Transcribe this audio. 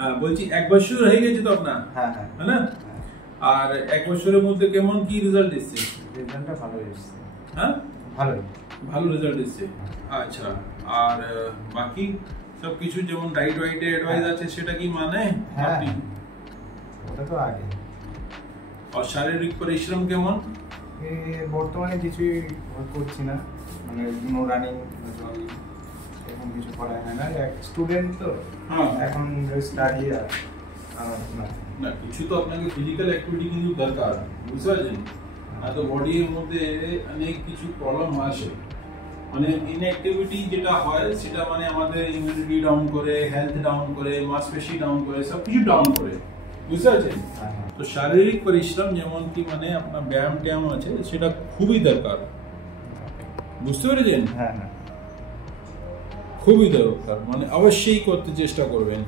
হ্যাঁ বলছি 1 বছর হয়ে গেছে তো আপনার? হ্যাঁ হ্যাঁ না? আর 1 বছরের মধ্যে কেমন কি রেজাল্ট এসেছে? রেজাল্টটা ভালো এসেছে। হ্যাঁ ভালো রেজাল্ট এসেছে। আচ্ছা, আর বাকি সব কিছু যেমন ডাইট ওয়াইটে অ্যাডভাইস আছে সেটা কি মানে আপনি? ওটা তো আগে। আর শারীরিক পরিশ্রম কেমন? বর্তমানে কিছুই করছি না, মানে নো রানিং এখন কিছু করা হয় না, স্টুডেন্ট তো এখন স্টাডি আর না কিছু তো আপনাকে ফিজিক্যাল অ্যাক্টিভিটি কিন্তু দরকার, বুঝতে পারছেন? আর তো বডির মধ্যে অনেক কিছু প্রবলেম আসে, মানে ইনঅ্যাক্টিভিটি যেটা হয় সেটা মানে আমাদের ইমিউনিটি ডাউন করে, হেলথ ডাউন করে, মাসপেশি ডাউন করে, সব কিছু ডাউন করে, বুঝতে পারছেন? তো শারীরিক পরিশ্রম যেমন কি মানে আপনার ব্যায়াম ট্যায়াম আছে সেটা খুবই দরকার, বুঝতে পেরেছেন? হ্যাঁ খুবই দরকার, মানে অবশ্যই করতে চেষ্টা করবেন।